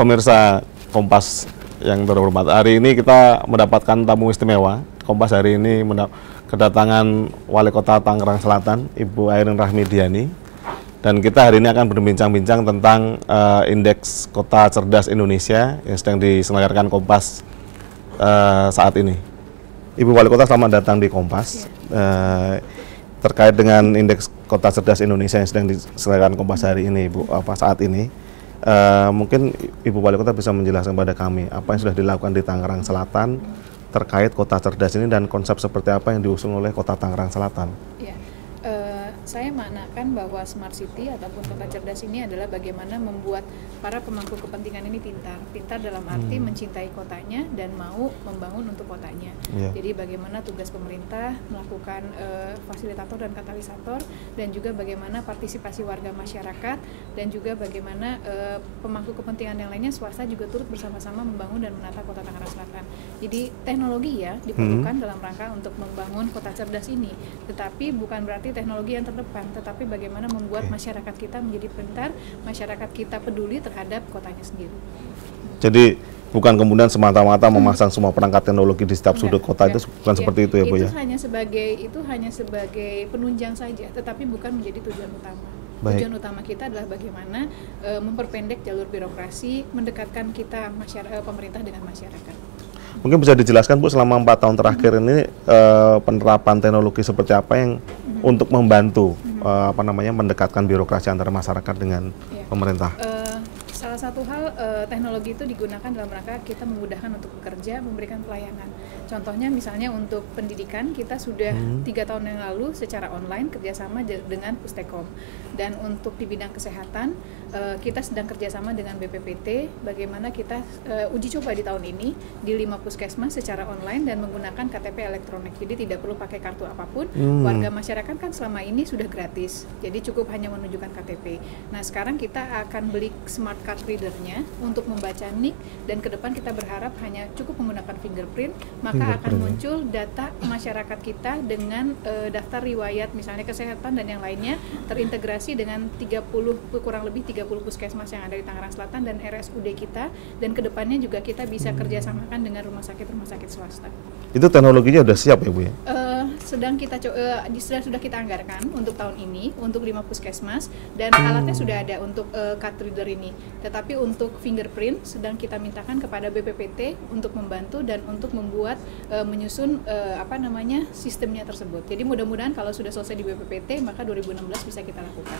Pemirsa Kompas yang terhormat, hari ini kita mendapatkan tamu istimewa. Kompas hari ini kedatangan Wali Kota Tangerang Selatan, Ibu Airin Rahmidiani. Dan kita hari ini akan berbincang-bincang tentang Indeks Kota Cerdas Indonesia yang sedang diselenggarakan Kompas saat ini. Ibu Wali Kota, selamat datang di Kompas. Terkait dengan Indeks Kota Cerdas Indonesia yang sedang diselenggarakan Kompas hari ini, Ibu, saat ini. Mungkin Ibu Wali Kota bisa menjelaskan kepada kami apa yang sudah dilakukan di Tangerang Selatan terkait kota cerdas ini dan konsep seperti apa yang diusung oleh Kota Tangerang Selatan. Ya, saya maknakan bahwa smart city ataupun kota cerdas ini adalah bagaimana membuat para pemangku kepentingan ini pintar dalam arti mencintai kotanya dan mau membangun untuk kotanya. Jadi bagaimana tugas pemerintah melakukan fasilitator dan katalisator, dan juga bagaimana partisipasi warga masyarakat, dan juga bagaimana pemangku kepentingan yang lainnya, swasta juga turut bersama-sama membangun dan menata kota Tangerang Selatan. Jadi teknologi ya diperlukan dalam rangka untuk membangun kota cerdas ini, tetapi bukan berarti teknologi yang terdepan, tetapi bagaimana membuat masyarakat kita menjadi pintar, masyarakat kita peduli terhadap kotanya sendiri. Jadi bukan kemudian semata-mata memasang semua perangkat teknologi di setiap sudut kota, itu bukan seperti itu ya, Bu ya? Itu hanya sebagai penunjang saja, tetapi bukan menjadi tujuan utama. Tujuan utama kita adalah bagaimana memperpendek jalur birokrasi, mendekatkan kita pemerintah dengan masyarakat. Mungkin bisa dijelaskan, Bu, selama 4 tahun terakhir ini penerapan teknologi seperti apa yang untuk membantu mendekatkan birokrasi antara masyarakat dengan pemerintah? Salah satu hal, teknologi itu digunakan dalam rangka kita memudahkan untuk bekerja, memberikan pelayanan. Contohnya misalnya untuk pendidikan, kita sudah 3 tahun yang lalu secara online kerjasama dengan Pustekom. Dan untuk di bidang kesehatan, kita sedang kerjasama dengan BPPT, bagaimana kita uji coba di tahun ini di 5 puskesmas secara online dan menggunakan KTP elektronik. Jadi tidak perlu pakai kartu apapun, warga masyarakat kan selama ini sudah gratis, jadi cukup hanya menunjukkan KTP. Nah sekarang kita akan beli smart card readernya untuk membaca NIK, dan ke depan kita berharap hanya cukup menggunakan fingerprint, maka akan muncul data masyarakat kita dengan daftar riwayat misalnya kesehatan dan yang lainnya, terintegrasi dengan kurang lebih 30 puskesmas yang ada di Tangerang Selatan dan RSUD kita, dan ke depannya juga kita bisa kerjasamakan dengan rumah sakit swasta. Itu teknologinya sudah siap ya, Bu ya? Sudah kita anggarkan untuk tahun ini untuk 5 puskesmas, dan alatnya sudah ada untuk card reader ini. Tetapi untuk fingerprint sedang kita mintakan kepada BPPT untuk membantu dan untuk membuat menyusun sistemnya tersebut. Jadi mudah-mudahan kalau sudah selesai di BPPT maka 2016 bisa kita lakukan.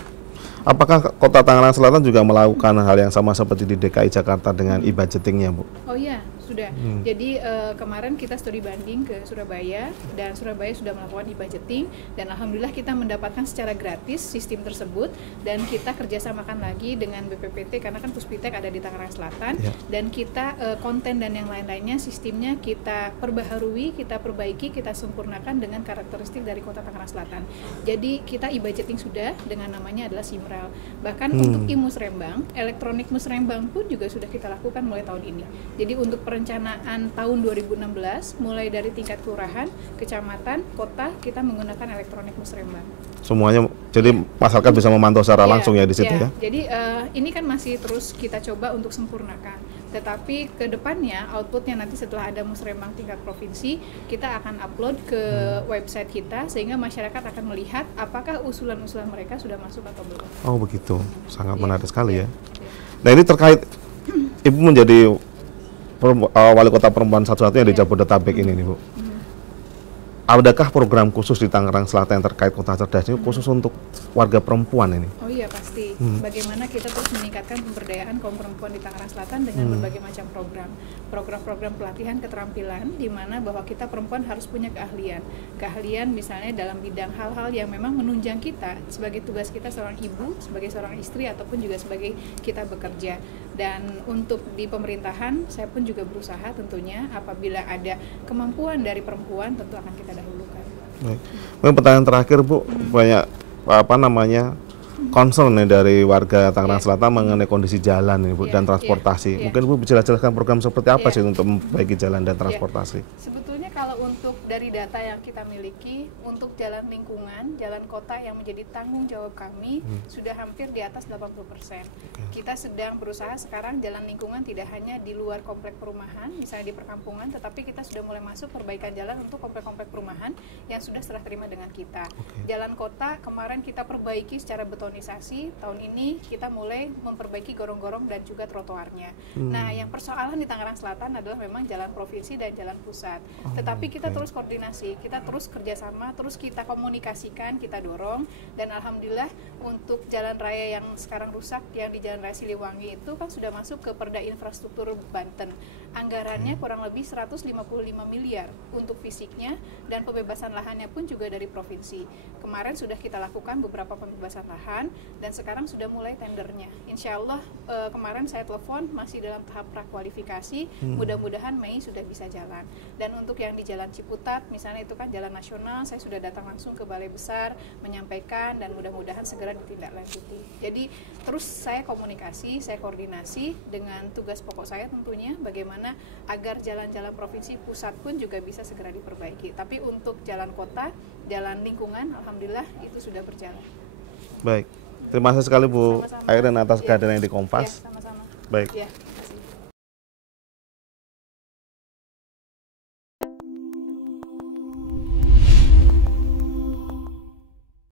Apakah Kota Tangerang Selatan juga melakukan hal yang sama seperti di DKI Jakarta dengan e-budgetingnya, Bu? Oh iya, sudah. Jadi kemarin kita studi banding ke Surabaya, dan Surabaya sudah melakukan e-budgeting, dan alhamdulillah kita mendapatkan secara gratis sistem tersebut, dan kita kerjasamakan lagi dengan BPPT karena kan Puspitek ada di Tangerang Selatan, dan kita konten dan yang lain-lainnya sistemnya kita perbaharui, kita perbaiki, kita sempurnakan dengan karakteristik dari Kota Tangerang Selatan. Jadi kita e-budgeting sudah dengan namanya adalah Simrel. Bahkan untuk e-musrembang, elektronik musrembang pun juga sudah kita lakukan mulai tahun ini. Jadi untuk perencanaan tahun 2016 mulai dari tingkat kelurahan, kecamatan, kota, kita menggunakan elektronik musrembang. Semuanya, jadi masyarakat bisa memantau secara langsung ya di situ ya? Jadi ini kan masih terus kita coba untuk sempurnakan. Tetapi ke depannya outputnya nanti setelah ada musrembang tingkat provinsi, kita akan upload ke website kita sehingga masyarakat akan melihat apakah usulan-usulan mereka sudah masuk atau belum. Oh begitu, sangat menarik sekali ya. Nah ini terkait Ibu menjadi Wali Kota perempuan satu-satunya di Jabodetabek ini nih, Bu. Adakah program khusus di Tangerang Selatan yang terkait kota cerdas ini khusus untuk warga perempuan ini? Oh iya pasti. Bagaimana kita terus meningkatkan pemberdayaan kaum perempuan di Tangerang Selatan dengan berbagai macam program pelatihan keterampilan, di mana bahwa kita perempuan harus punya keahlian misalnya dalam bidang hal-hal yang memang menunjang kita sebagai tugas kita seorang ibu, sebagai seorang istri, ataupun juga sebagai kita bekerja. Dan untuk di pemerintahan saya pun juga berusaha tentunya apabila ada kemampuan dari perempuan tentu akan kita dahulukan. Baik. Mungkin pertanyaan terakhir, Bu, banyak concern nih dari warga Tangerang Selatan mengenai kondisi jalan nih, Bu, dan transportasi. Mungkin Bu bisa jelaskan program seperti apa sih untuk memperbaiki jalan dan transportasi? Sebetulnya kalau untuk dari data yang kita miliki, untuk jalan lingkungan, jalan kota yang menjadi tanggung jawab kami sudah hampir di atas 80%. Kita sedang berusaha sekarang jalan lingkungan tidak hanya di luar komplek perumahan, misalnya di perkampungan, tetapi kita sudah mulai masuk perbaikan jalan untuk komplek-komplek perumahan yang sudah serah terima dengan kita. Jalan kota kemarin kita perbaiki secara betonisasi, tahun ini kita mulai memperbaiki gorong-gorong dan juga trotoarnya. Nah, yang persoalan di Tangerang Selatan adalah memang jalan provinsi dan jalan pusat. Tetapi kita terus koordinasi, kita terus kerjasama, terus kita komunikasikan, kita dorong, dan alhamdulillah untuk jalan raya yang sekarang rusak, yang di Jalan Raya Siliwangi itu kan sudah masuk ke Perda Infrastruktur Banten. Anggarannya kurang lebih 155 miliar untuk fisiknya, dan pembebasan lahannya pun juga dari provinsi. Kemarin sudah kita lakukan beberapa pembebasan lahan, dan sekarang sudah mulai tendernya. Insya Allah kemarin saya telepon masih dalam tahap prakualifikasi, mudah-mudahan Mei sudah bisa jalan. Dan untuk yang di Jalan Ciputat, misalnya itu kan jalan nasional, saya sudah datang langsung ke Balai Besar menyampaikan, dan mudah-mudahan segera ditindaklanjuti. Jadi terus saya komunikasi, saya koordinasi dengan tugas pokok saya tentunya bagaimana agar jalan-jalan provinsi pusat pun juga bisa segera diperbaiki. Tapi untuk jalan kota, jalan lingkungan, alhamdulillah itu sudah berjalan. Baik, terima kasih sekali Bu Sama-sama. Airin atas kehadirannya di Kompas. Ya, sama-sama. Baik. Ya.